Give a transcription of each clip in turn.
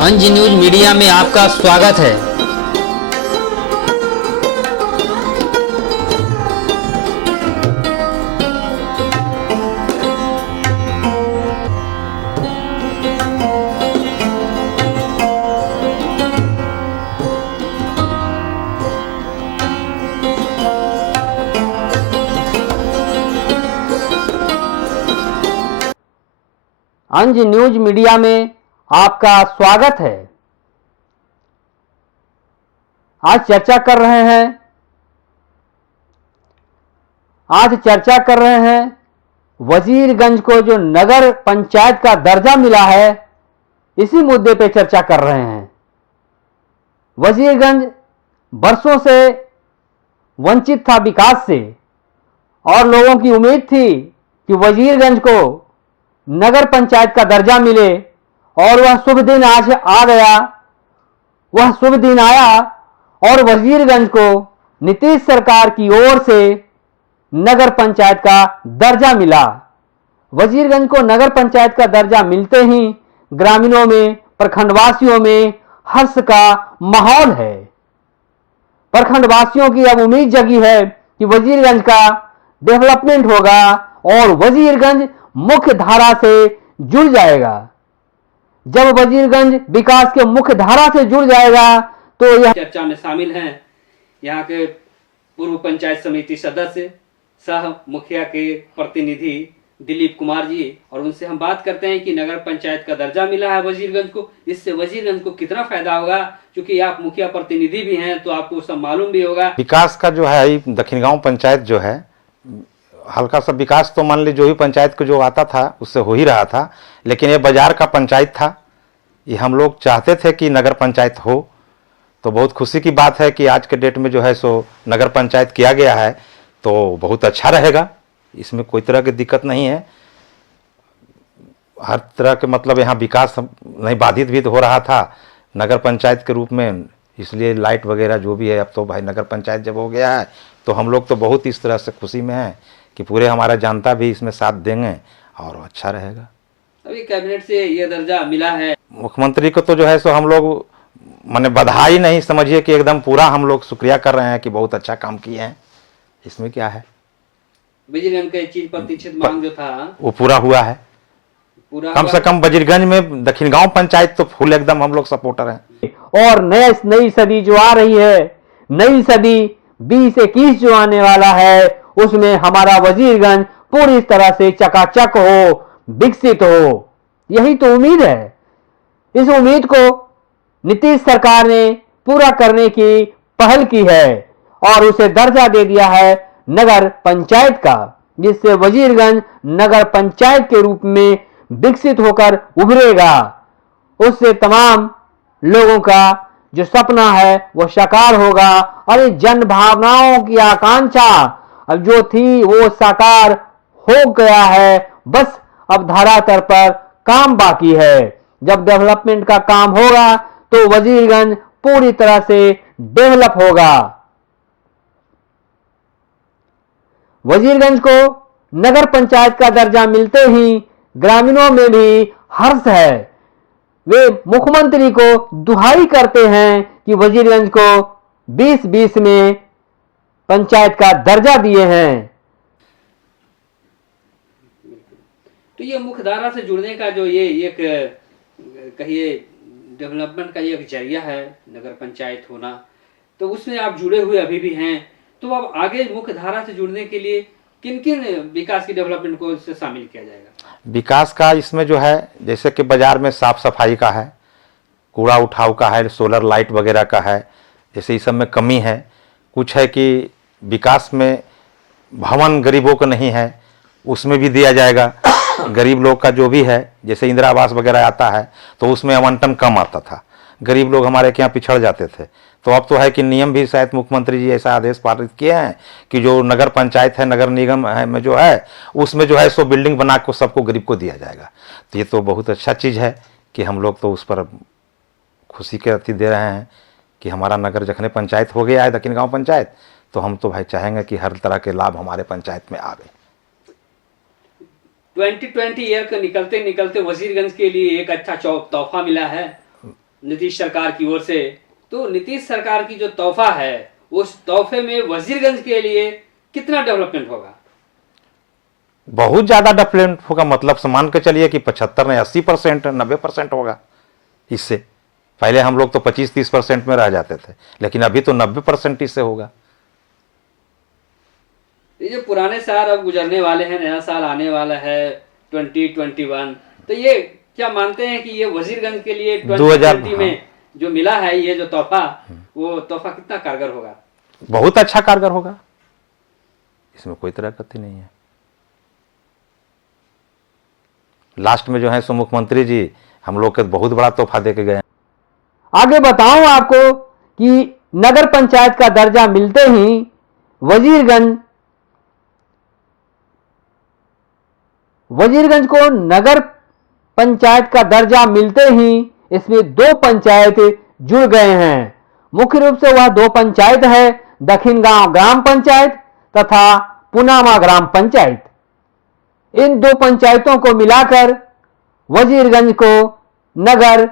अंज news media में आपका स्वागत है। अंज न्यूज मीडिया में आपका स्वागत है। आज चर्चा कर रहे हैं वजीरगंज को जो नगर पंचायत का दर्जा मिला है, इसी मुद्दे पे चर्चा कर रहे हैं। वजीरगंज बरसों से वंचित था विकास से और लोगों की उम्मीद थी कि वजीरगंज को नगर पंचायत का दर्जा मिले और वह शुभ दिन आज आ गया। वह शुभ दिन आया और वजीरगंज को नीतीश सरकार की ओर से नगर पंचायत का दर्जा मिला। वजीरगंज को नगर पंचायत का दर्जा मिलते ही ग्रामीणों में, प्रखंडवासियों में हर्ष का माहौल है। प्रखंडवासियों की अब उम्मीद जगी है कि वजीरगंज का डेवलपमेंट होगा और वजीरगंज मुख्य धारा से जुड़ जाएगा। जब वजीरगंज विकास के मुख्य धारा से जुड़ जाएगा तो यह चर्चा में शामिल हैं यहाँ के पूर्व पंचायत समिति सदस्य सह मुखिया के प्रतिनिधि दिलीप कुमार जी, और उनसे हम बात करते हैं कि नगर पंचायत का दर्जा मिला है वजीरगंज को, इससे वजीरगंज को कितना फायदा होगा। क्योंकि आप मुखिया प्रतिनिधि भी हैं तो आपको सब मालूम भी होगा। विकास का जो है दक्षिण गांव पंचायत जो है, हल्का सा विकास तो मान ली जो भी पंचायत को जो आता था उससे हो ही रहा था, लेकिन ये बाजार का पंचायत था। ये हम लोग चाहते थे कि नगर पंचायत हो, तो बहुत खुशी की बात है कि आज के डेट में जो है सो नगर पंचायत किया गया है, तो बहुत अच्छा रहेगा। इसमें कोई तरह की दिक्कत नहीं है। हर तरह के मतलब यहाँ विकास नहीं बाधित भी तो हो रहा था नगर पंचायत के रूप में, इसलिए लाइट वगैरह जो भी है, अब तो भाई नगर पंचायत जब हो गया है तो हम लोग तो बहुत इस तरह से खुशी में हैं कि पूरे हमारा जनता भी इसमें साथ देंगे और अच्छा रहेगा। अभी कैबिनेट से ये दर्जा मिला है, मुख्यमंत्री को तो जो है सो हम लोग माने बधाई नहीं समझिए कि एकदम पूरा हम लोग शुक्रिया कर रहे हैं कि बहुत अच्छा काम किए हैं। इसमें क्या है, वजीरगंज के चीज प्रतिशत मांग जो था वो पूरा हुआ है। कम से कम वजीरगंज में दक्षिण गांव पंचायत तो फुल एकदम हम लोग सपोर्टर हैं। और नई सदी जो आ रही है, नई सदी 2021 जो आने वाला है, उसमें हमारा वजीरगंज पूरी तरह से चकाचक हो, विकसित हो, यही तो उम्मीद है। इस उम्मीद को नीतीश सरकार ने पूरा करने की पहल की है और उसे दर्जा दे दिया है नगर पंचायत का, जिससे वजीरगंज नगर पंचायत के रूप में विकसित होकर उभरेगा। उससे तमाम लोगों का जो सपना है वो साकार होगा और जन भावनाओं की आकांक्षा अब जो थी वो साकार हो गया है। बस अब धरातल पर काम बाकी है। जब डेवलपमेंट का काम होगा तो वजीरगंज पूरी तरह से डेवलप होगा। वजीरगंज को नगर पंचायत का दर्जा मिलते ही ग्रामीणों में भी हर्ष है। वे मुख्यमंत्री को दुहाई करते हैं कि वजीरगंज को 2020 में पंचायत का दर्जा दिए हैं। तो ये मुख्यधारा से जुड़ने का जो ये एक कहिए डेवलपमेंट का ये एक जरिया है नगर पंचायत होना, तो उसमें आप जुड़े हुए अभी भी हैं। तो अब आगे मुख्यधारा से जुड़ने के लिए किन किन विकास की डेवलपमेंट को इससे शामिल किया जाएगा? विकास का इसमें जो है जैसे कि बाजार में साफ सफाई का है, कूड़ा उठाव का है, सोलर लाइट वगैरह का है, जैसे इस सब में कमी है। कुछ है कि विकास में भवन गरीबों को नहीं है, उसमें भी दिया जाएगा। गरीब लोग का जो भी है, जैसे इंदिरा आवास वगैरह आता है तो उसमें आवंटन कम आता था, गरीब लोग हमारे के यहाँ पिछड़ जाते थे। तो अब तो है कि नियम भी शायद मुख्यमंत्री जी ऐसा आदेश पारित किए हैं कि जो नगर पंचायत है, नगर निगम है में जो है उसमें जो है सो बिल्डिंग बना को सबको गरीब को दिया जाएगा। तो ये तो बहुत अच्छा चीज़ है कि हम लोग तो उस पर खुशी के अति दे रहे हैं कि हमारा नगर जखने पंचायत हो गया है दक्षिण गाँव पंचायत, तो हम तो भाई चाहेंगे कि हर तरह के लाभ हमारे पंचायत में आवे। 2020 ईयर के निकलते निकलते वजीरगंज के लिए एक अच्छा तोहफा मिला है। नीतीश सरकार की ओर से, तो नीतीश सरकार की जो तोहफा है उस तोहफे में वजीरगंज के लिए कितना डेवलपमेंट होगा? बहुत ज्यादा डेवलपमेंट होगा। मतलब मान के चलिए कि 75 नहीं 80%, 90% होगा। इससे पहले हम लोग तो 25-30% में रह जाते थे, लेकिन अभी तो 90% इससे होगा। ये जो पुराने साल अब गुजरने वाले हैं, नया साल आने वाला है 2021, तो ये क्या मानते हैं कि ये वजीरगंज के लिए 2020 में जो मिला है ये जो तोहफा, वो तोहफा कितना कारगर होगा? बहुत अच्छा कारगर होगा, इसमें कोई तरह कथी नहीं है। लास्ट में जो है सो मुख्यमंत्री जी हम लोग के बहुत बड़ा तोहफा दे के गए। आगे बताऊं आपको कि नगर पंचायत का दर्जा मिलते ही वजीरगंज को नगर पंचायत का दर्जा मिलते ही इसमें 2 पंचायत जुड़ गए हैं। मुख्य रूप से वह 2 पंचायत है दक्षिण गांव ग्राम पंचायत तथा पुनामा ग्राम पंचायत। इन 2 पंचायतों को मिलाकर वजीरगंज को नगर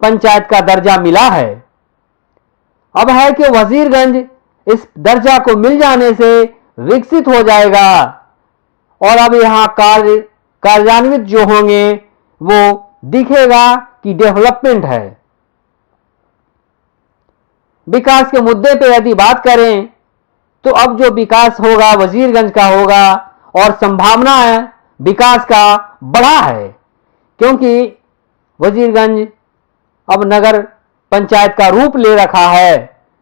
पंचायत का दर्जा मिला है। अब है कि वजीरगंज इस दर्जा को मिल जाने से विकसित हो जाएगा और अब यहां कार्यान्वित जो होंगे वो दिखेगा कि डेवलपमेंट है। विकास के मुद्दे पे यदि बात करें तो अब जो विकास होगा वजीरगंज का होगा और संभावना है विकास का बड़ा है, क्योंकि वजीरगंज अब नगर पंचायत का रूप ले रखा है।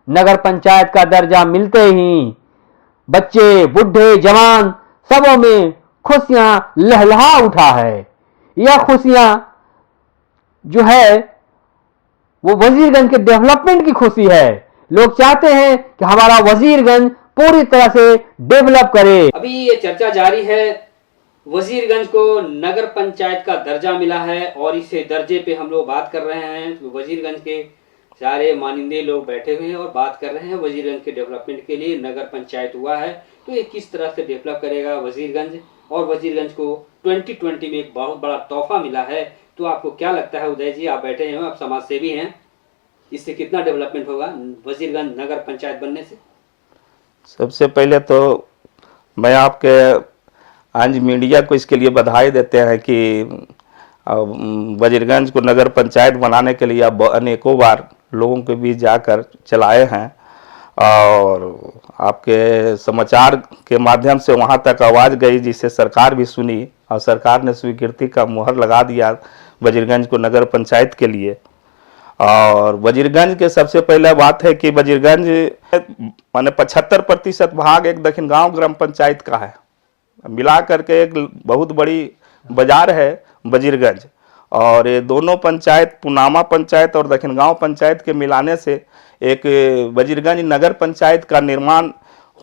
नगर पंचायत का दर्जा मिलते ही बच्चे बूढ़े जवान सबों में खुशियां लहलहा उठा है। यह खुशियां जो है वो वजीरगंज के डेवलपमेंट की खुशी है। लोग चाहते हैं कि हमारा वजीरगंज पूरी तरह से डेवलप करे। अभी ये चर्चा जारी है, वजीरगंज को नगर पंचायत का दर्जा मिला है और इस दर्जे पे हम लोग बात कर रहे हैं। तो वजीरगंज के सारे मानिंदे लोग बैठे हुए हैं और बात कर रहे हैं वजीरगंज के डेवलपमेंट के लिए। नगर पंचायत हुआ है तो ये किस तरह से डेवलप करेगा वजीरगंज, और वजीरगंज को 2020 में एक बहुत बड़ा तोहफा मिला है। तो आपको क्या लगता है उदय जी, आप बैठे हैं, आप समाज सेवी हैं, इससे कितना डेवलपमेंट होगा वजीरगंज नगर पंचायत बनने से? सबसे पहले तो मैं आपके आज मीडिया को इसके लिए बधाई देते हैं कि वजीरगंज को नगर पंचायत बनाने के लिए आप अनेकों बार लोगों के बीच जाकर चलाए हैं और आपके समाचार के माध्यम से वहां तक आवाज़ गई, जिससे सरकार भी सुनी और सरकार ने स्वीकृति का मुहर लगा दिया वजीरगंज को नगर पंचायत के लिए। और वजीरगंज के सबसे पहले बात है कि वजीरगंज माने 75% भाग एक दक्षिण गांव ग्राम पंचायत का है। मिला करके एक बहुत बड़ी बाजार है वजीरगंज, और ये दोनों पंचायत पुनामा पंचायत और दक्षिण गांव पंचायत के मिलाने से एक वजीरगंज नगर पंचायत का निर्माण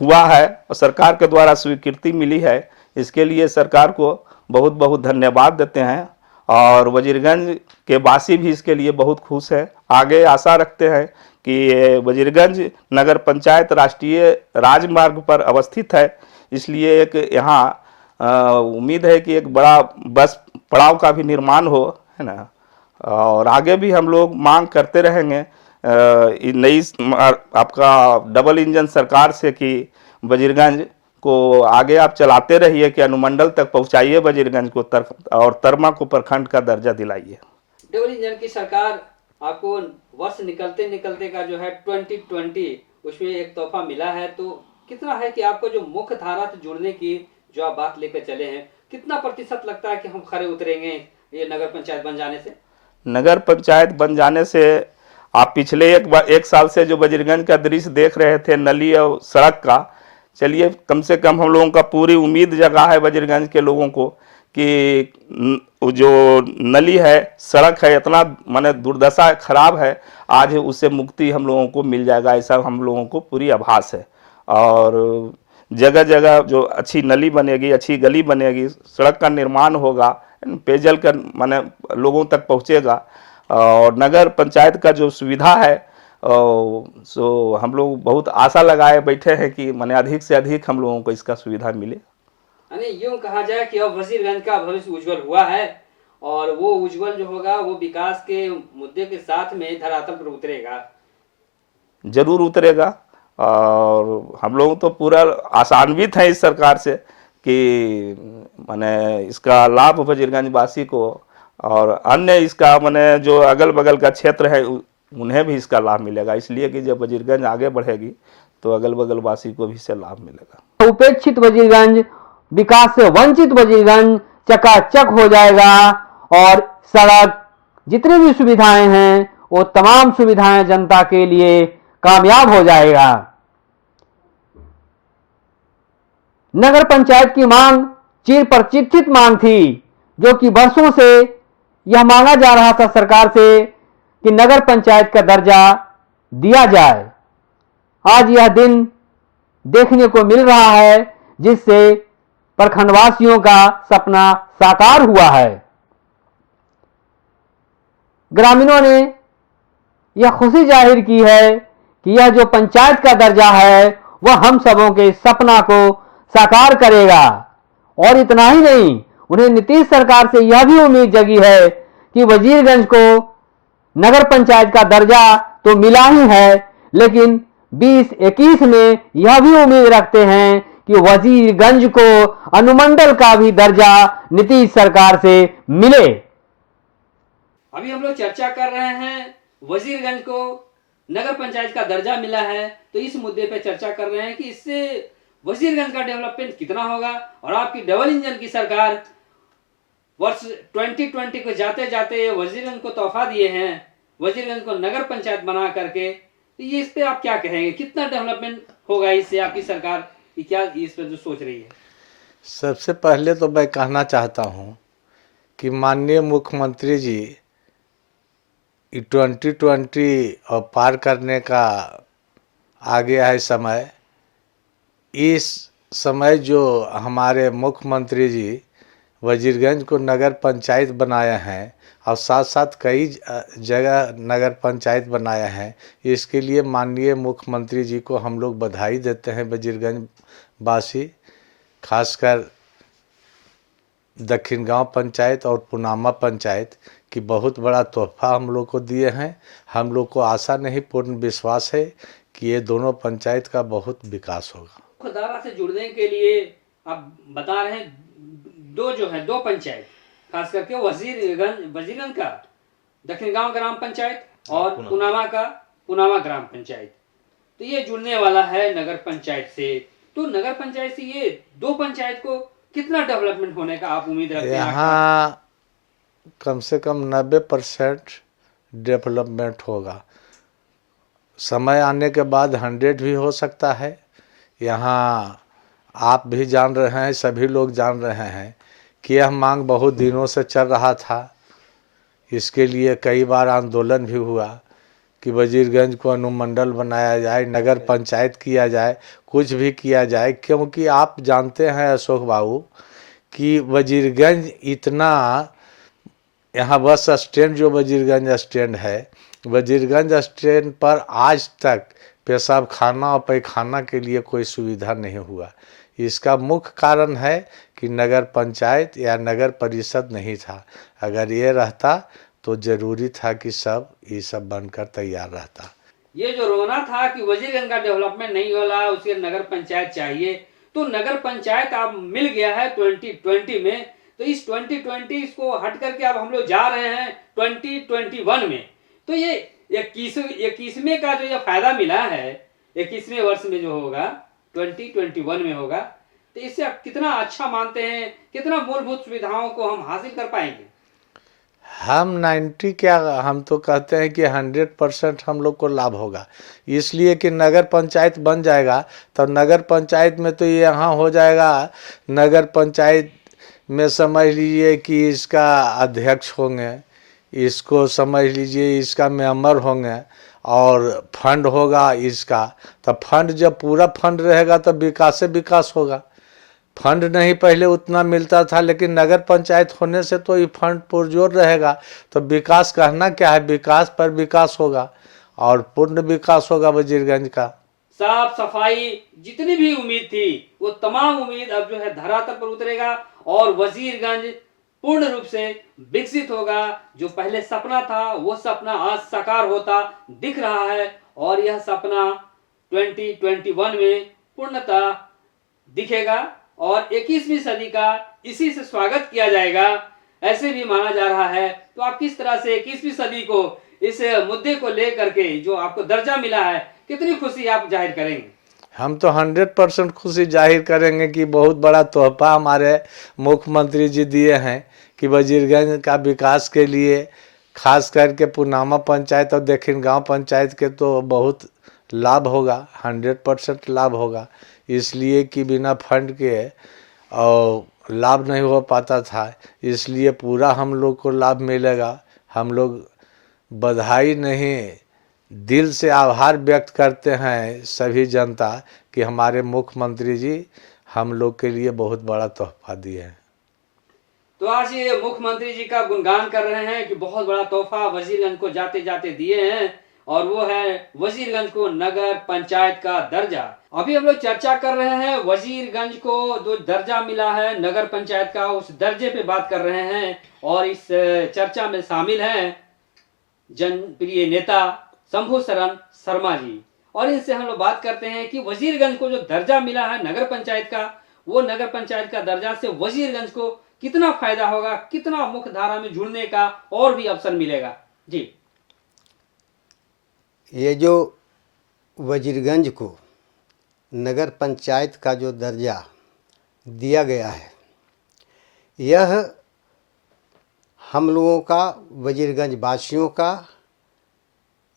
हुआ है और सरकार के द्वारा स्वीकृति मिली है। इसके लिए सरकार को बहुत बहुत धन्यवाद देते हैं और वजीरगंज के वासी भी इसके लिए बहुत खुश है। आगे आशा रखते हैं कि वजीरगंज नगर पंचायत राष्ट्रीय राजमार्ग पर अवस्थित है, इसलिए एक यहाँ उम्मीद है कि एक बड़ा बस पड़ाव का भी निर्माण हो, है ना। और आगे भी हम लोग मांग करते रहेंगे नई आपका डबल इंजन सरकार से कि वजीरगंज को आगे आप चलाते रहिए, कि अनुमंडल तक पहुंचाइए वजीरगंज को और तरमा को प्रखंड का दर्जा दिलाइए। डबल इंजन की सरकार आपको वर्ष निकलते निकलते का जो है 2020 उसमें एक तोहफा मिला है, तो कितना है कि आपको जो मुख्य धारा से जुड़ने की जो आप बात लेकर चले हैं, कितना प्रतिशत लगता है कि हम खरे उतरेंगे ये नगर पंचायत बन जाने से? नगर पंचायत बन जाने से आप पिछले एक साल से जो वजीरगंज का दृश्य देख रहे थे नली और सड़क का, चलिए कम से कम हम लोगों का पूरी उम्मीद जगा है वजीरगंज के लोगों को कि जो नली है सड़क है इतना माने दुर्दशा खराब है, आज उससे मुक्ति हम लोगों को मिल जाएगा, ऐसा हम लोगों को पूरी आभास है। और जगह जगह जो अच्छी नली बनेगी, अच्छी गली बनेगी, सड़क का निर्माण होगा, पेयजल का माने लोगों तक पहुंचेगा और नगर पंचायत का जो सुविधा है सो हम लोग बहुत आशा लगाए बैठे हैं कि माने अधिक से अधिक हम लोगों को इसका सुविधा मिले। यानी यूं कहा जाए कि अब वजीरगंज का भविष्य उज्जवल हुआ है और वो उज्जवल जो होगा वो विकास के मुद्दे के साथ में धरातल पर उतरेगा। जरूर उतरेगा। और हम लोग तो पूरा आशान्वित हैं इस सरकार से कि माने इसका लाभ वजीरगंज वासी को और अन्य इसका माने जो अगल बगल का क्षेत्र है उन्हें भी इसका लाभ मिलेगा, इसलिए कि जब वजीरगंज आगे बढ़ेगी तो अगल बगल वासी को भी इससे लाभ मिलेगा। उपेक्षित वजीरगंज, विकास से वंचित वजीरगंज चकाचक हो जाएगा और सड़क, जितनी भी सुविधाएं हैं वो तमाम सुविधाएं जनता के लिए कामयाब हो जाएगा। नगर पंचायत की मांग चिर प्रतीक्षित मांग थी, जो कि वर्षों से यह मांगा जा रहा था सरकार से कि नगर पंचायत का दर्जा दिया जाए। आज यह दिन देखने को मिल रहा है, जिससे प्रखंडवासियों का सपना साकार हुआ है। ग्रामीणों ने यह खुशी जाहिर की है कि यह जो पंचायत का दर्जा है वह हम सबों के सपना को साकार करेगा। और इतना ही नहीं, उन्हें नीतीश सरकार से यह भी उम्मीद जगी है कि वजीरगंज को नगर पंचायत का दर्जा तो मिला ही है, लेकिन 2021 में यह भी उम्मीद रखते हैं कि वजीरगंज को अनुमंडल का भी दर्जा नीतीश सरकार से मिले। अभी हम लोग चर्चा कर रहे हैं वजीरगंज को नगर पंचायत का दर्जा मिला है, तो इस मुद्दे पे चर्चा कर रहे हैं कि इससे वजीरगंज का डेवलपमेंट कितना होगा। और आपकी डबल इंजन की सरकार वर्ष 2020 को जाते जाते वजीरगंज को तोहफा दिए हैं, वजीरगंज को नगर पंचायत बना करके, तो ये इस पे आप क्या कहेंगे, कितना डेवलपमेंट होगा इससे आपकी सरकार की, क्या इस पे जो सोच रही है? सबसे पहले तो मैं कहना चाहता हूँ कि माननीय मुख्यमंत्री जी 2020 और पार करने का आ गया है समय। इस समय जो हमारे मुख्यमंत्री जी वजीरगंज को नगर पंचायत बनाए हैं और साथ साथ कई जगह नगर पंचायत बनाए हैं, इसके लिए माननीय मुख्यमंत्री जी को हम लोग बधाई देते हैं। वजीरगंज वासी खासकर दक्षिण गांव पंचायत और पुनामा पंचायत की बहुत बड़ा तोहफा हम लोग को दिए हैं। हम लोग को आशा नहीं पूर्ण विश्वास है कि ये दोनों पंचायत का बहुत विकास होगा। मुख्यधारा से जुड़ने के लिए आप बता रहे हैं दो पंचायत, खास करके वजीरगंज का दक्षिण गांव ग्राम पंचायत और पुनामा ग्राम पंचायत, तो ये जुड़ने वाला है नगर पंचायत से। तो नगर पंचायत से ये दो पंचायत को कितना डेवलपमेंट होने का आप उम्मीद रखते हैं? यहाँ कम से कम 90% डेवलपमेंट होगा। समय आने के बाद 100 भी हो सकता है। यहाँ आप भी जान रहे हैं, सभी लोग जान रहे हैं कि यह मांग बहुत दिनों से चल रहा था। इसके लिए कई बार आंदोलन भी हुआ कि वजीरगंज को अनुमंडल बनाया जाए, नगर पंचायत किया जाए, कुछ भी किया जाए, क्योंकि आप जानते हैं अशोक बाबू कि वजीरगंज इतना, यहाँ बस स्टैंड जो वजीरगंज स्टैंड है, वजीरगंज स्टैंड पर आज तक पेशाब खाना और पैखाना के लिए कोई सुविधा नहीं हुआ। इसका मुख्य कारण है कि नगर पंचायत या नगर परिषद नहीं था। अगर ये रहता तो जरूरी था कि ये सब बनकर तैयार रहता। ये जो रोना था कि वजीरगंज का डेवलपमेंट नहीं होला, उसे नगर पंचायत चाहिए, तो नगर पंचायत अब मिल गया है 2020 में। तो इस 2020 को हट करके अब हम लोग जा रहे हैं 2021 में। तो ये 21वें का जो ये फायदा मिला है, 21वें वर्ष में जो होगा 2021 में होगा, तो इससे आप कितना अच्छा मानते हैं, कितना मूलभूत सुविधाओं को हम हासिल कर पाएंगे? हम 90 क्या, हम तो कहते हैं कि 100% हम लोग को लाभ होगा। इसलिए कि नगर पंचायत बन जाएगा तो नगर पंचायत में तो ये यहाँ हो जाएगा, नगर पंचायत में समझ लीजिए कि इसका अध्यक्ष होंगे, इसको समझ लीजिए इसका मेंबर होंगे और फंड होगा इसका। तो फंड जब पूरा फंड रहेगा तो विकास से विकास होगा। फंड नहीं पहले उतना मिलता था, लेकिन नगर पंचायत होने से तो ये फंड पुरजोर रहेगा। तो विकास कहना क्या है, विकास पर विकास होगा और पूर्ण विकास होगा वजीरगंज का। साफ सफाई जितनी भी उम्मीद थी वो तमाम उम्मीद अब जो है धरातल पर उतरेगा और वजीरगंज पूर्ण रूप से विकसित होगा। जो पहले सपना था वो सपना आज साकार होता दिख रहा है और यह सपना 2021 में पूर्णतः दिखेगा और 21वीं सदी का इसी से स्वागत किया जाएगा, ऐसे भी माना जा रहा है। तो आप किस तरह से 21वीं सदी को इस मुद्दे को लेकर के जो आपको दर्जा मिला है, कितनी खुशी आप जाहिर करेंगे? हम तो 100% खुशी जाहिर करेंगे कि बहुत बड़ा तोहफा हमारे मुख्यमंत्री जी दिए हैं कि वजीरगंज का विकास के लिए खास करके पुनामा पंचायत और दक्षिण गांव पंचायत के तो बहुत लाभ होगा, 100% लाभ होगा। इसलिए कि बिना फंड के और लाभ नहीं हो पाता था, इसलिए पूरा हम लोग को लाभ मिलेगा। हम लोग बधाई नहीं, दिल से आभार व्यक्त करते हैं सभी जनता कि हमारे मुख्यमंत्री जी हम लोग के लिए बहुत बड़ा तोहफा दिए हैं। तो आज ये मुख्यमंत्री जी का गुणगान कर रहे हैं कि बहुत बड़ा तोहफा वजीरगंज को जाते जाते दिए हैं और वो है वजीरगंज को नगर पंचायत का दर्जा। अभी हम लोग चर्चा कर रहे हैं वजीरगंज को जो दर्जा मिला है नगर पंचायत का, उस दर्जे पे बात कर रहे हैं और इस चर्चा में शामिल हैं जनप्रिय नेता शंभू शरण शर्मा जी। और इनसे हम लोग बात करते हैं कि वजीरगंज को जो दर्जा मिला है नगर पंचायत का, वो नगर पंचायत का दर्जा से वजीरगंज को कितना फायदा होगा, कितना मुख्य धारा में जुड़ने का और भी अवसर मिलेगा जी? ये जो वजीरगंज को नगर पंचायत का जो दर्जा दिया गया है, यह हम लोगों का, वजीरगंज वासियों का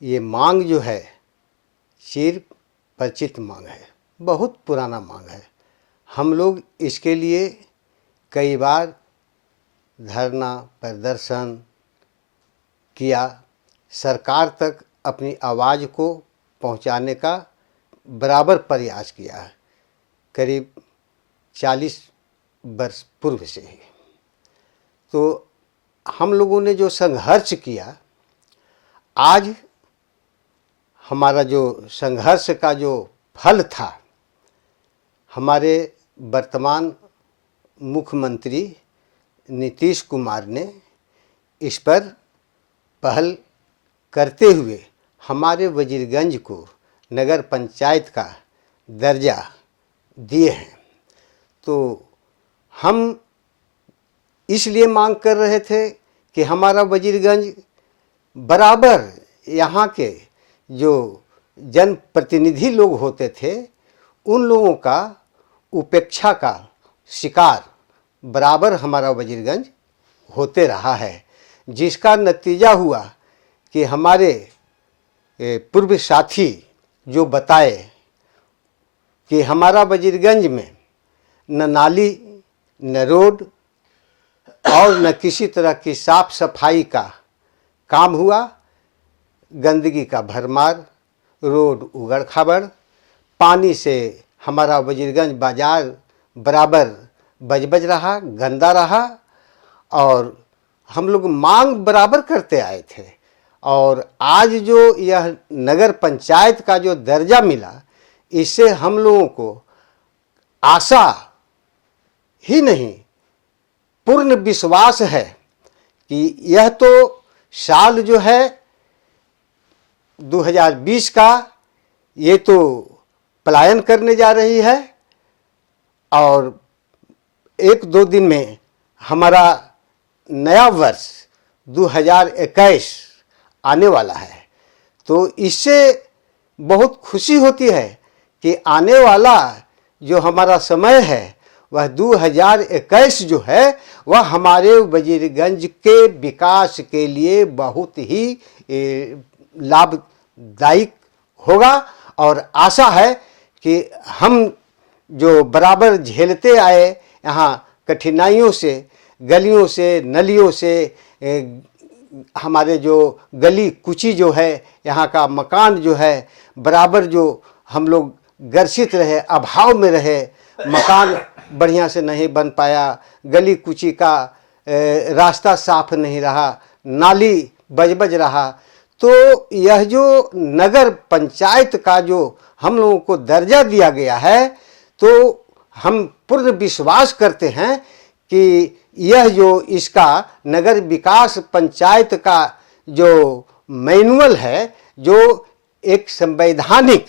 ये मांग जो है चिर परिचित मांग है, बहुत पुराना मांग है। हम लोग इसके लिए कई बार धरना प्रदर्शन किया, सरकार तक अपनी आवाज़ को पहुंचाने का बराबर प्रयास किया है, करीब 40 वर्ष पूर्व से ही। तो हम लोगों ने जो संघर्ष किया, आज हमारा जो संघर्ष का जो फल था, हमारे वर्तमान मुख्यमंत्री नीतीश कुमार ने इस पर पहल करते हुए हमारे वजीरगंज को नगर पंचायत का दर्जा दिए हैं। तो हम इसलिए मांग कर रहे थे कि हमारा वजीरगंज बराबर यहाँ के जो जनप्रतिनिधि लोग होते थे, उन लोगों का उपेक्षा का शिकार बराबर हमारा वजीरगंज होते रहा है, जिसका नतीजा हुआ कि हमारे पूर्व साथी जो बताए कि हमारा वजीरगंज में न नाली, न रोड और न किसी तरह की साफ सफाई का काम हुआ। गंदगी का भरमार, रोड उगड़ खाबड़, पानी से हमारा वजीरगंज बाजार बराबर बज रहा, गंदा रहा। और हम लोग मांग बराबर करते आए थे। और आज जो यह नगर पंचायत का जो दर्जा मिला, इससे हम लोगों को आशा ही नहीं, पूर्ण विश्वास है कि यह तो साल जो है 2020 का, ये तो पलायन करने जा रही है और 1-2 दिन में हमारा नया वर्ष 2021 आने वाला है। तो इससे बहुत खुशी होती है कि आने वाला जो हमारा समय है वह 2021 जो है वह हमारे वजीरगंज के विकास के लिए बहुत ही लाभदायक होगा। और आशा है कि हम जो बराबर झेलते आए यहाँ कठिनाइयों से, गलियों से, नलियों से, हमारे जो गली कुची जो है, यहाँ का मकान जो है बराबर जो हम लोग ग्रसित रहे, अभाव में रहे, मकान बढ़िया से नहीं बन पाया, गली कुची का रास्ता साफ नहीं रहा, नाली बज रहा। तो यह जो नगर पंचायत का जो हम लोगों को दर्जा दिया गया है, तो हम पूर्ण विश्वास करते हैं कि यह जो इसका नगर विकास पंचायत का जो मैनुअल है, जो एक संवैधानिक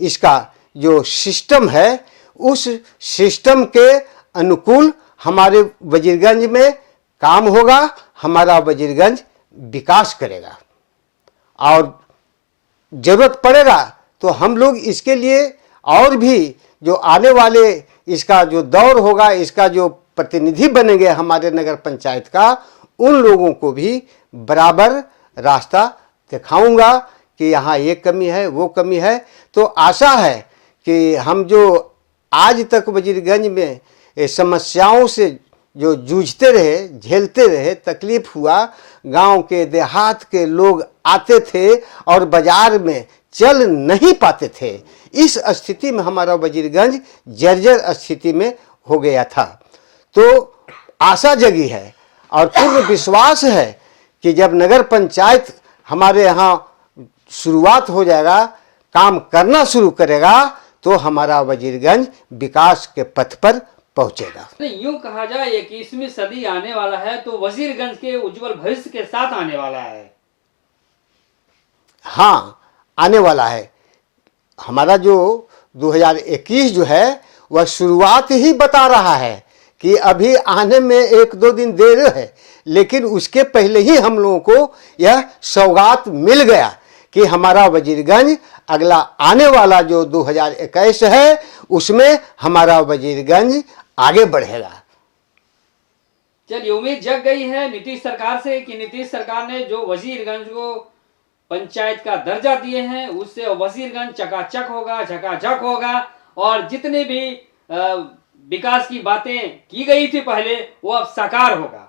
इसका जो सिस्टम है, उस सिस्टम के अनुकूल हमारे वजीरगंज में काम होगा, हमारा वजीरगंज विकास करेगा। और जरूरत पड़ेगा तो हम लोग इसके लिए और भी जो आने वाले इसका जो दौर होगा, इसका जो प्रतिनिधि बनेंगे हमारे नगर पंचायत का, उन लोगों को भी बराबर रास्ता दिखाऊंगा कि यहाँ ये कमी है, वो कमी है। तो आशा है कि हम जो आज तक वजीरगंज में समस्याओं से जो जूझते रहे, झेलते रहे, तकलीफ हुआ, गांव के देहात के लोग आते थे और बाजार में चल नहीं पाते थे, इस स्थिति में हमारा वजीरगंज जर्जर स्थिति में हो गया था। तो आशा जगी है और पूर्ण विश्वास है कि जब नगर पंचायत हमारे यहाँ शुरुआत हो जाएगा, काम करना शुरू करेगा, तो हमारा वजीरगंज विकास के पथ पर पहुंचेगा। यूं कहा जाए 21वीं सदी आने वाला है तो वजीरगंज के उज्जवल भविष्य के साथ आने वाला है। हाँ, आने वाला है। हमारा जो 2021 जो है वह शुरुआत ही बता रहा है कि अभी आने में 1-2 दिन देर है, लेकिन उसके पहले ही हम लोगों को यह सौगात मिल गया कि हमारा वजीरगंज अगला आने वाला जो 2021 है उसमें हमारा वजीरगंज आगे बढ़ेगा। चलिए, उम्मीद जग गई है नीतीश सरकार से कि नीतीश सरकार ने जो वजीरगंज को पंचायत का दर्जा दिए हैं उससे वजीरगंज चकाचक होगा, झकाझक होगा और जितने भी विकास की बातें की गई थी पहले वो अब साकार होगा।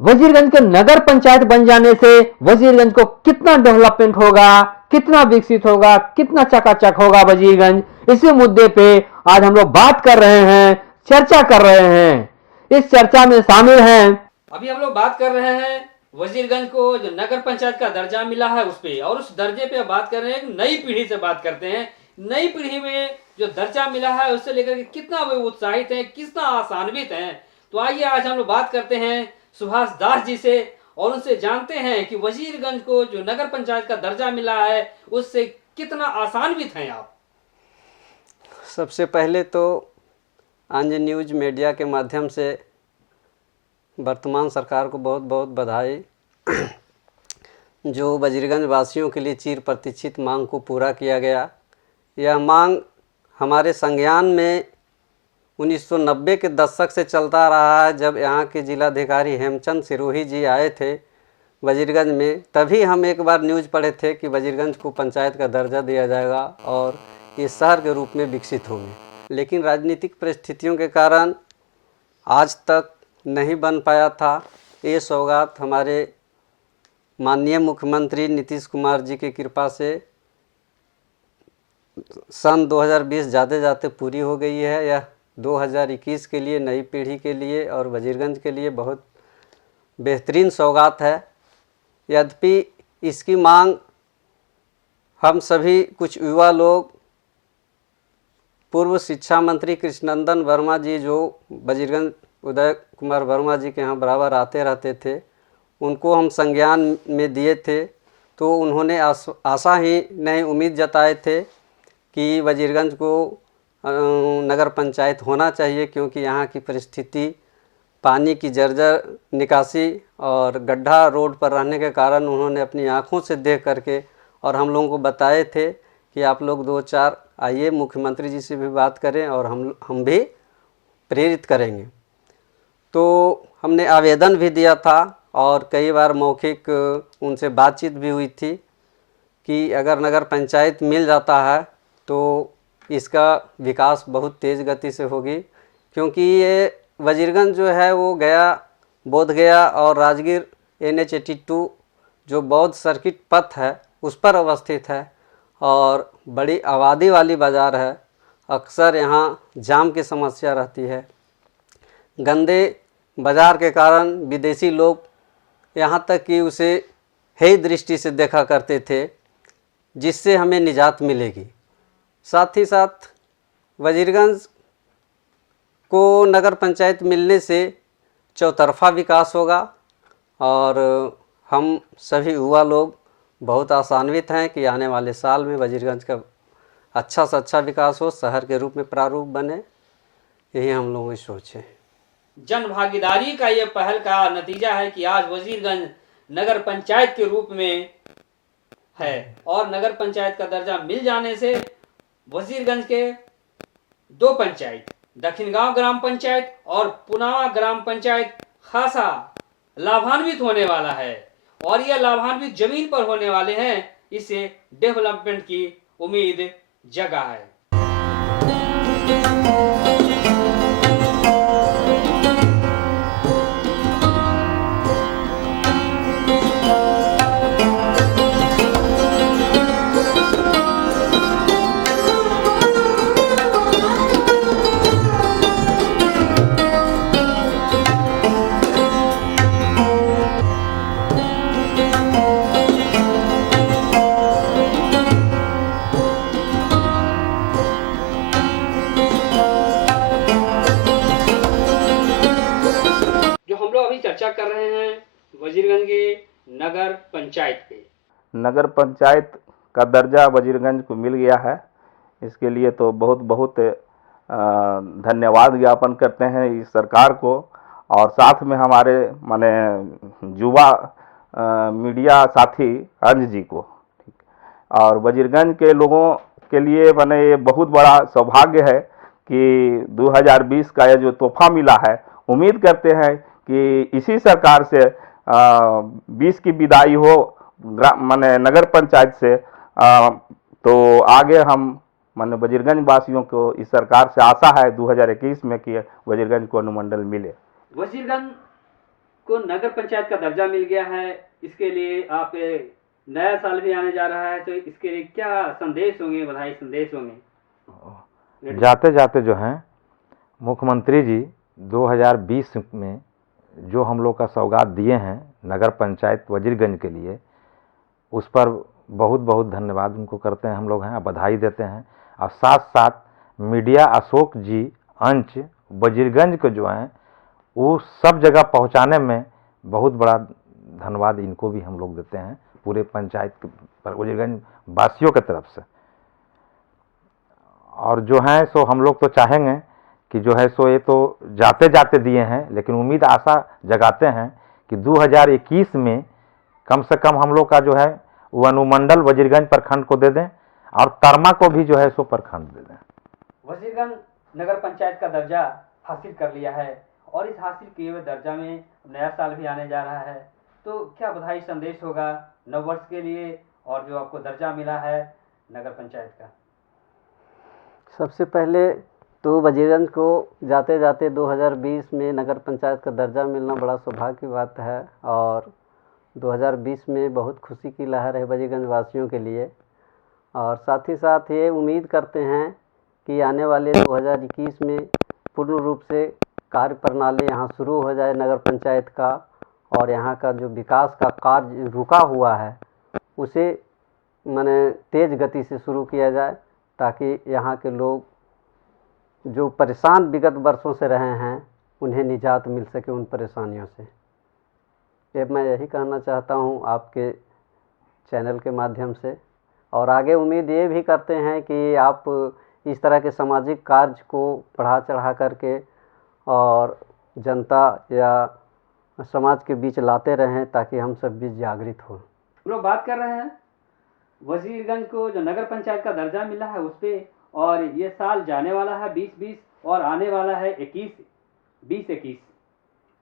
वजीरगंज के नगर पंचायत बन जाने से वजीरगंज को कितना डेवलपमेंट होगा, कितना विकसित होगा, कितना चकाचक होगा वजीरगंज, इसी मुद्दे पे आज हम लोग बात कर रहे हैं, चर्चा कर रहे हैं। इस चर्चा में शामिल हैं, अभी हम लोग बात कर रहे हैं वजीरगंज को जो नगर पंचायत का दर्जा मिला है उस पे, और उस दर्जे पे बात कर रहे हैं, नई पीढ़ी से बात करते हैं। नई पीढ़ी में जो दर्जा मिला है उससे लेकर के कितना वे उत्साहित हैं, कितना आसान्वित हैं। तो आइए आज हम लोग बात करते हैं सुभाष दास जी से और उनसे जानते हैं कि वजीरगंज को जो नगर पंचायत का दर्जा मिला है उससे कितना आसान्वित हैं आप। सबसे पहले तो आंज न्यूज मीडिया के माध्यम से वर्तमान सरकार को बहुत बहुत बधाई। जो वजीरगंज वासियों के लिए चिर प्रतीक्षित मांग को पूरा किया गया। यह मांग हमारे संज्ञान में 1990 के दशक से चलता रहा है। जब यहाँ के जिलाधिकारी हेमचंद सिरोही जी आए थे वजीरगंज में, तभी हम एक बार न्यूज़ पढ़े थे कि वजीरगंज को पंचायत का दर्जा दिया जाएगा और ये शहर के रूप में विकसित होंगे। लेकिन राजनीतिक परिस्थितियों के कारण आज तक नहीं बन पाया था। ये सौगात हमारे माननीय मुख्यमंत्री नीतीश कुमार जी की कृपा से सन 2020 जाते जाते पूरी हो गई है। यह 2021 के लिए, नई पीढ़ी के लिए और वजीरगंज के लिए बहुत बेहतरीन सौगात है। यद्यपि इसकी मांग हम सभी कुछ युवा लोग, पूर्व शिक्षा मंत्री कृष्णनंदन वर्मा जी जो वजीरगंज उदय कुमार वर्मा जी के यहाँ बराबर आते रहते थे, उनको हम संज्ञान में दिए थे। तो उन्होंने आशा ही नहीं, उम्मीद जताए थे कि वजीरगंज को नगर पंचायत होना चाहिए, क्योंकि यहाँ की परिस्थिति पानी की जर्जर निकासी और गड्ढा रोड पर रहने के कारण उन्होंने अपनी आँखों से देख करके और हम लोगों को बताए थे कि आप लोग 2-4 आइए, मुख्यमंत्री जी से भी बात करें और हम भी प्रेरित करेंगे। तो हमने आवेदन भी दिया था और कई बार मौखिक उनसे बातचीत भी हुई थी कि अगर नगर पंचायत मिल जाता है तो इसका विकास बहुत तेज़ गति से होगी, क्योंकि ये वजीरगंज जो है वो गया, बोधगया और राजगीर NH-82 जो बौद्ध सर्किट पथ है उस पर अवस्थित है और बड़ी आबादी वाली बाज़ार है। अक्सर यहाँ जाम की समस्या रहती है। गंदे बाज़ार के कारण विदेशी लोग यहाँ तक कि उसे हेय दृष्टि से देखा करते थे, जिससे हमें निजात मिलेगी। साथ ही साथ वजीरगंज को नगर पंचायत मिलने से चौतरफा विकास होगा और हम सभी युवा लोग बहुत आशान्वित हैं कि आने वाले साल में वजीरगंज का अच्छा से अच्छा विकास हो, शहर के रूप में प्रारूप बने, यही हम लोगों की सोच है। जन भागीदारी का यह पहल का नतीजा है कि आज वजीरगंज नगर पंचायत के रूप में है और नगर पंचायत का दर्जा मिल जाने से वजीरगंज के 2 पंचायत, दक्षिण गांव ग्राम पंचायत और पुनावा ग्राम पंचायत खासा लाभान्वित होने वाला है और यह लाभान्वित जमीन पर होने वाले हैं। इससे डेवलपमेंट की उम्मीद जगा है। चर्चा कर रहे हैं वजीरगंज के नगर पंचायत पे। नगर पंचायत का दर्जा वजीरगंज को मिल गया है, इसके लिए तो बहुत बहुत धन्यवाद ज्ञापन करते हैं इस सरकार को और साथ में हमारे माने युवा मीडिया साथी अंज जी को। और वजीरगंज के लोगों के लिए माने ये बहुत बड़ा सौभाग्य है कि 2020 का ये जो तोहफा मिला है, उम्मीद करते हैं कि इसी सरकार से 20 की विदाई हो माने नगर पंचायत से, तो आगे हम माने वजीरगंज वासियों को इस सरकार से आशा है 2021 में कि वजीरगंज को अनुमंडल मिले। वजीरगंज को नगर पंचायत का दर्जा मिल गया है, इसके लिए आप नया साल भी आने जा रहा है, तो इसके लिए क्या संदेश होंगे, बधाई संदेश होंगे? जाते जाते जो हैं मुख्यमंत्री जी 2020 में जो हम लोग का सौगात दिए हैं नगर पंचायत वजीरगंज के लिए, उस पर बहुत बहुत धन्यवाद उनको करते हैं हम लोग हैं, बधाई देते हैं। और साथ साथ मीडिया अशोक जी अंश वजीरगंज के जो हैं वो सब जगह पहुंचाने में बहुत बड़ा धन्यवाद इनको भी हम लोग देते हैं पूरे पंचायत पर वजीरगंज वासियों की तरफ से। और जो हैं सो हम लोग तो चाहेंगे कि जो है सो ये तो जाते जाते दिए हैं, लेकिन उम्मीद आशा जगाते हैं कि 2021 में कम से कम हम लोग का जो है वो अनुमंडल वजीरगंज प्रखंड को दे दें और तरमा को भी जो है सो प्रखंड दे दें। वजीरगंज नगर पंचायत का दर्जा हासिल कर लिया है और इस हासिल किए हुए दर्जा में नया साल भी आने जा रहा है, तो क्या बधाई संदेश होगा नव वर्ष के लिए और जो आपको दर्जा मिला है नगर पंचायत का? सबसे पहले तो वजीरगंज को जाते जाते 2020 में नगर पंचायत का दर्जा मिलना बड़ा सौभाग्य की बात है और 2020 में बहुत खुशी की लहर है वजीरगंज वासियों के लिए। और साथ ही साथ ये उम्मीद करते हैं कि आने वाले 2021 में पूर्ण रूप से कार्य प्रणाली यहाँ शुरू हो जाए नगर पंचायत का और यहाँ का जो विकास का कार्य रुका हुआ है उसे माने तेज़ गति से शुरू किया जाए, ताकि यहाँ के लोग जो परेशान विगत वर्षों से रहे हैं उन्हें निजात मिल सके उन परेशानियों से। ये मैं यही कहना चाहता हूँ आपके चैनल के माध्यम से। और आगे उम्मीद ये भी करते हैं कि आप इस तरह के सामाजिक कार्य को बढ़ा चढ़ा करके और जनता या समाज के बीच लाते रहें ताकि हम सब भी जागृत हों। हम लोग बात कर रहे हैं वजीरगंज को जो नगर पंचायत का दर्जा मिला है उस पर, और ये साल जाने वाला है 2020 और आने वाला है 2021।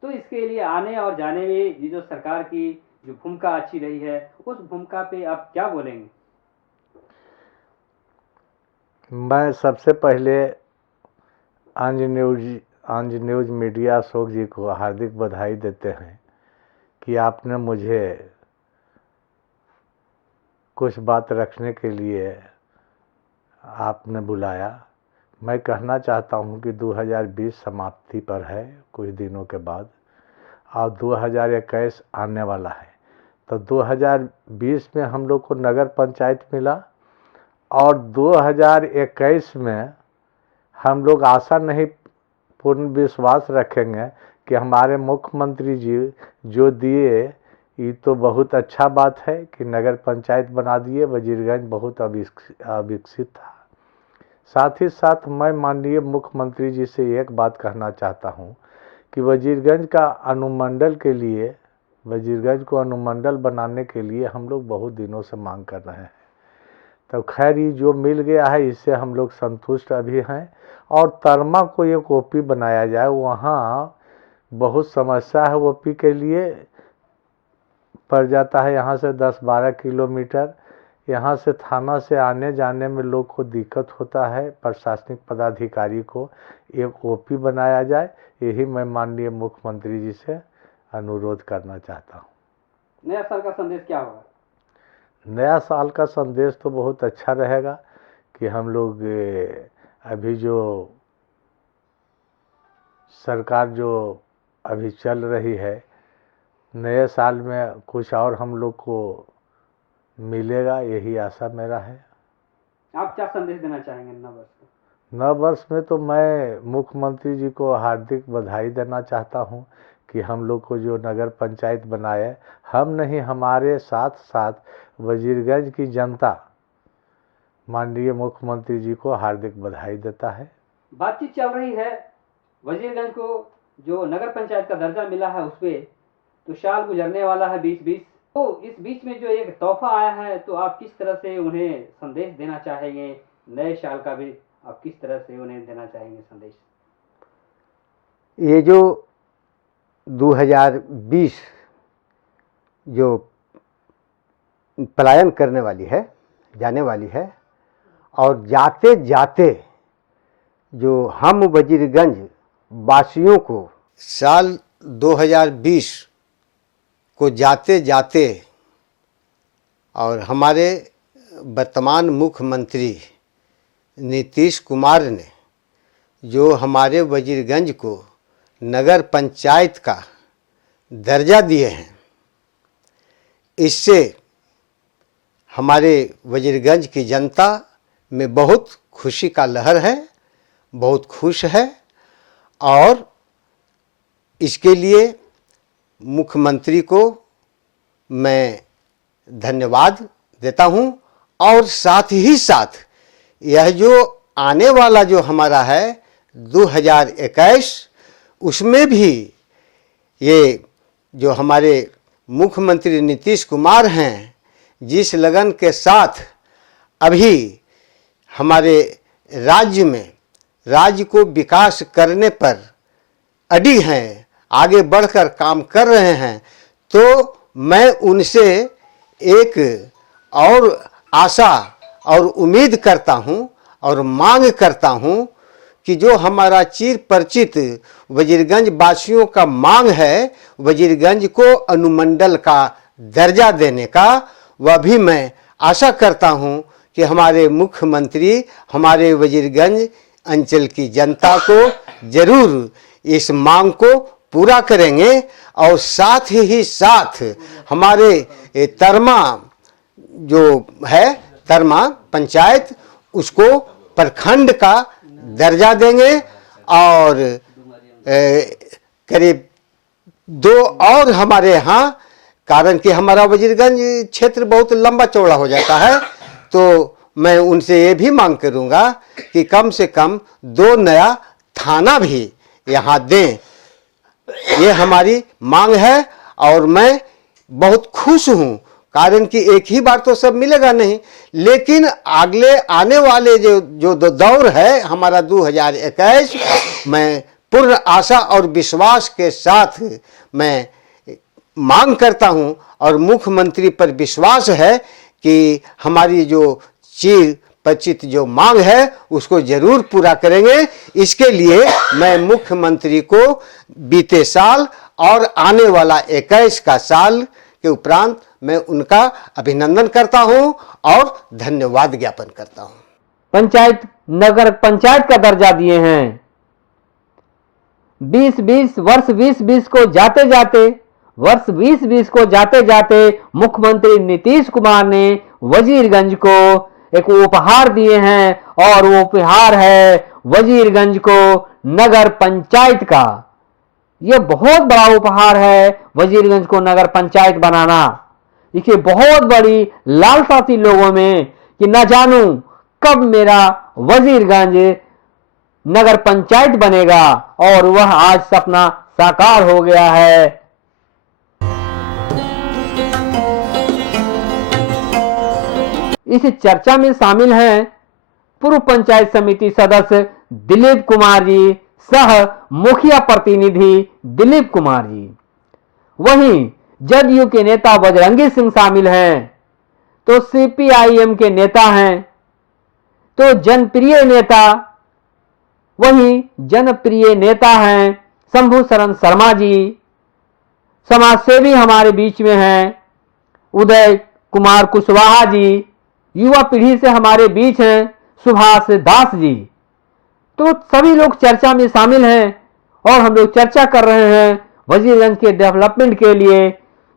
तो इसके लिए आने और जाने में ये जो सरकार की जो भूमिका अच्छी रही है उस भूमिका पे आप क्या बोलेंगे? मैं सबसे पहले अंज न्यूज मीडिया अशोक जी को हार्दिक बधाई देते हैं कि आपने मुझे कुछ बात रखने के लिए आपने बुलाया। मैं कहना चाहता हूं कि 2020 समाप्ति पर है कुछ दिनों के बाद और 2021 आने वाला है। तो 2020 में हम लोग को नगर पंचायत मिला और 2021 में हम लोग आशा नहीं पूर्ण विश्वास रखेंगे कि हमारे मुख्यमंत्री जी जो दिए ये तो बहुत अच्छा बात है कि नगर पंचायत बना दिए। वजीरगंज बहुत अविकसित था। साथ ही साथ मैं माननीय मुख्यमंत्री जी से एक बात कहना चाहता हूँ कि वजीरगंज का अनुमंडल के लिए, वजीरगंज को अनुमंडल बनाने के लिए हम लोग बहुत दिनों से मांग कर रहे हैं। तो खैर ये जो मिल गया है इससे हम लोग संतुष्ट अभी हैं। और तरमा को एक ओपी बनाया जाए, वहाँ बहुत समस्या है ओपी के लिए, पड़ जाता है यहाँ से 10-12 किलोमीटर। यहाँ से थाना से आने जाने में लोग को दिक्कत होता है। प्रशासनिक पदाधिकारी को एक ओपी बनाया जाए, यही मैं माननीय मुख्यमंत्री जी से अनुरोध करना चाहता हूँ। नया साल का संदेश क्या होगा? नया साल का संदेश तो बहुत अच्छा रहेगा कि हम लोग अभी जो सरकार जो अभी चल रही है, नए साल में कुछ और हम लोग को मिलेगा, यही आशा मेरा है। आप क्या संदेश देना चाहेंगे नव वर्ष को? नव वर्ष में तो मैं मुख्यमंत्री जी को हार्दिक बधाई देना चाहता हूं कि हम लोग को जो नगर पंचायत बनाए, हम नहीं हमारे साथ साथ वजीरगंज की जनता माननीय मुख्यमंत्री जी को हार्दिक बधाई देता है। बातचीत चल रही है, वजीरगंज को जो नगर पंचायत का दर्जा मिला है उस पर तो साल गुजरने वाला है 2020। तो इस बीच में जो एक तोहफा आया है, तो आप किस तरह से उन्हें संदेश देना चाहेंगे? नए साल का भी आप किस तरह से उन्हें देना चाहेंगे संदेश? ये जो 2020 जो पलायन करने वाली है, जाने वाली है, और जाते जाते जो हम वजीरगंज वासियों को साल 2020 को जाते जाते और हमारे वर्तमान मुख्यमंत्री नीतीश कुमार ने जो हमारे वजीरगंज को नगर पंचायत का दर्जा दिए हैं, इससे हमारे वजीरगंज की जनता में बहुत खुशी का लहर है, बहुत खुश है। और इसके लिए मुख्यमंत्री को मैं धन्यवाद देता हूं। और साथ ही साथ यह जो आने वाला जो हमारा है 2021, उसमें भी ये जो हमारे मुख्यमंत्री नीतीश कुमार हैं, जिस लगन के साथ अभी हमारे राज्य में राज्य को विकास करने पर अड़ी हैं, आगे बढ़कर काम कर रहे हैं, तो मैं उनसे एक और आशा और उम्मीद करता हूं और मांग करता हूं कि जो हमारा चिर परिचित वजीरगंज वासियों का मांग है, वजीरगंज को अनुमंडल का दर्जा देने का, वह भी मैं आशा करता हूं कि हमारे मुख्यमंत्री हमारे वजीरगंज अंचल की जनता को जरूर इस मांग को पूरा करेंगे। और साथ ही साथ हमारे तरमा जो है, तरमा पंचायत, उसको प्रखंड का दर्जा देंगे। और करीब 2 और हमारे यहाँ, कारण कि हमारा वजीरगंज क्षेत्र बहुत लंबा चौड़ा हो जाता है, तो मैं उनसे ये भी मांग करूँगा कि कम से कम 2 नया थाना भी यहाँ दें। ये हमारी मांग है और मैं बहुत खुश हूँ, कारण कि एक ही बार तो सब मिलेगा नहीं, लेकिन अगले आने वाले जो दौर है हमारा 2021, मैं पूर्ण आशा और विश्वास के साथ मैं मांग करता हूं और मुख्यमंत्री पर विश्वास है कि हमारी जो चिर परिचित जो मांग है उसको जरूर पूरा करेंगे। इसके लिए मैं मुख्यमंत्री को बीते साल और आने वाला 21 का साल के उपरांत मैं उनका अभिनंदन करता हूं और धन्यवाद ज्ञापन करता हूं। पंचायत नगर पंचायत का दर्जा दिए हैं। 2020 वर्ष 2020 को जाते जाते वर्ष 2020 को जाते जाते मुख्यमंत्री नीतीश कुमार ने वजीरगंज को एक उपहार दिए हैं, और वो उपहार है वजीरगंज को नगर पंचायत का। यह बहुत बड़ा उपहार है वजीरगंज को नगर पंचायत बनाना। देखिए बहुत बड़ी लालसा थी लोगों में कि न जानू कब मेरा वजीरगंज नगर पंचायत बनेगा, और वह आज सपना साकार हो गया है। इस चर्चा में शामिल हैं पूर्व पंचायत समिति सदस्य दिलीप कुमार जी सह मुखिया प्रतिनिधि दिलीप कुमार जी। वहीं जदयू के नेता बजरंगी सिंह शामिल हैं, तो सीपीआईएम के नेता हैं, तो जनप्रिय नेता, वहीं जनप्रिय नेता हैं शंभू शरण शर्मा जी। समाजसेवी हमारे बीच में हैं उदय कुमार कुशवाहा जी। युवा पीढ़ी से हमारे बीच हैं सुभाष दास जी। तो सभी लोग चर्चा में शामिल हैं और हम लोग चर्चा कर रहे हैं वजीरगंज के डेवलपमेंट के लिए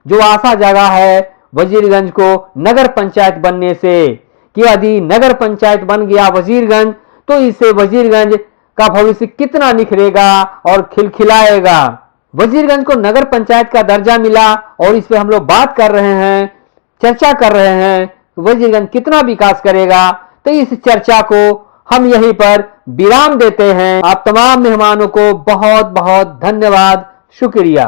जो आशा जगा है वजीरगंज को नगर पंचायत बनने से, कि यदि नगर पंचायत बन गया वजीरगंज तो इससे वजीरगंज का भविष्य कितना निखरेगा और खिलखिलाएगा। वजीरगंज को नगर पंचायत का दर्जा मिला और इस पे हम लोग बात कर रहे हैं, चर्चा कर रहे हैं वजीरगंज कितना विकास करेगा। तो इस चर्चा को हम यहीं पर विराम देते हैं। आप तमाम मेहमानों को बहुत बहुत धन्यवाद, शुक्रिया।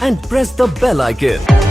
And press the bell icon.